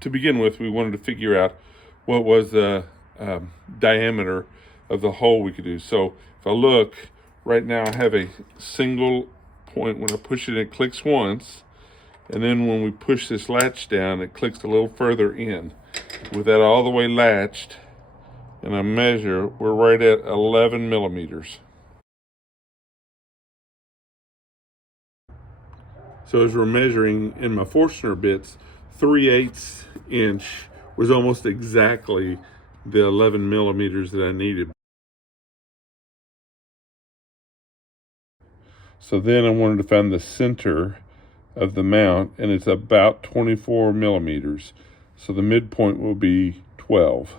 to begin with, we wanted to figure out what was the diameter of the hole we could do. So if I look, right now I have a single point. When I push it, it clicks once. And then when we push this latch down, it clicks a little further in. With that all the way latched, and I measure, we're right at 11 millimeters. So as we're measuring in my Forstner bits, 3/8 inch was almost exactly the 11 millimeters that I needed. So then I wanted to find the center of the mount, and it's about 24 millimeters. So the midpoint will be 12.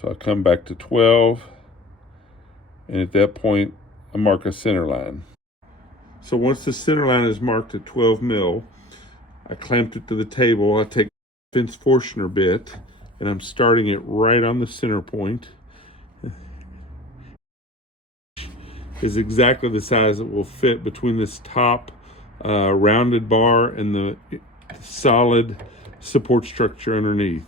So I come back to 12, and at that point, I mark a center line. So once the center line is marked at 12 mil, I clamped it to the table. I take a fence Forstner bit, and I'm starting it right on the center point. Is exactly the size that will fit between this top rounded bar and the solid support structure underneath.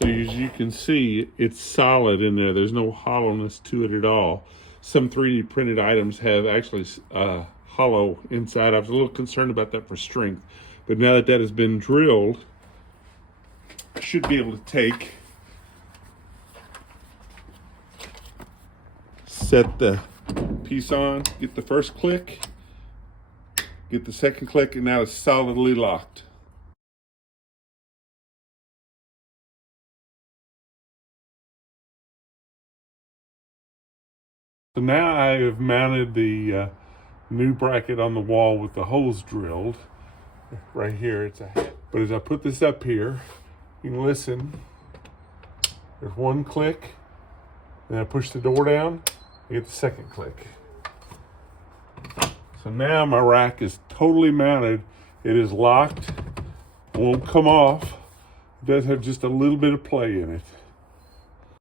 So as you can see, it's solid in there. There's no hollowness to it at all. Some 3D printed items have actually hollow inside. I was a little concerned about that for strength. But now that that has been drilled, I should be able to take, set the piece on, get the first click, get the second click, and now it's solidly locked. So now I have mounted the new bracket on the wall with the holes drilled. Right here, but as I put this up here, you can listen. There's one click, then I push the door down, I get the second click. So now my rack is totally mounted. It is locked, it won't come off. It does have just a little bit of play in it.